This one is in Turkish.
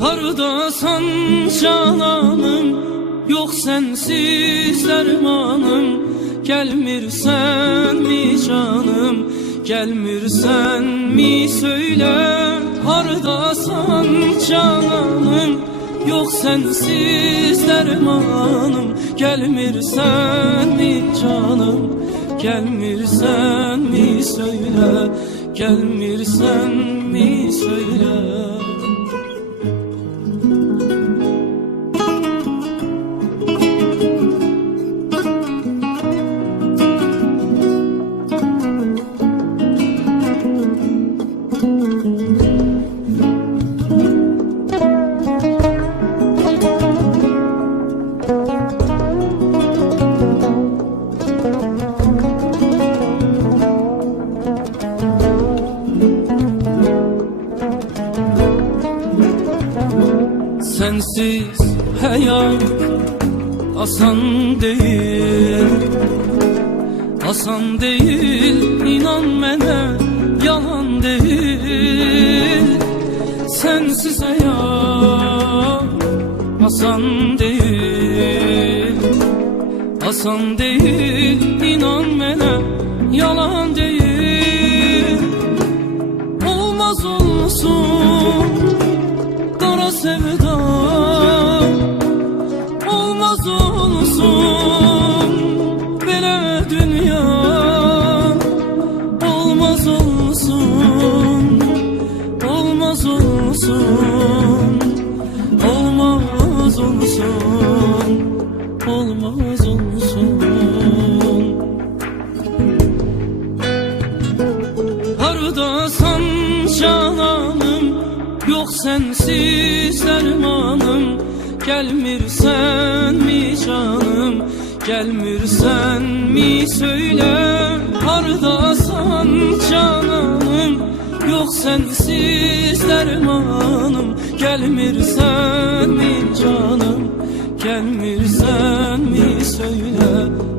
Hardasan cananım, yok sensiz dermanım. Gelmirsen mi canım, gelmirsen mi söyle. Hardasan cananım, yok sensiz dermanım. Gelmirsen mi canım, gelmirsen mi söyle. Gelmirsen mi söyle. Sensiz hayat asan değil, asan değil, inan mənə yalan değil. Sensiz hayat asan değil, asan değil, inan mənə yalan değil. Olmaz olsun kara sevda, olmaz olsun belə dünya. Olmaz olsun, olmaz olsun, olmaz olsun, olmaz olsun. Hardasan cananım, yok sensiz dermanım. Gelmirsen mi canım, gelmirsen mi söyle. Hardasan cananım, yok sensiz dermanım. Gelmirsen mi canım, gelmirsen mi söyle.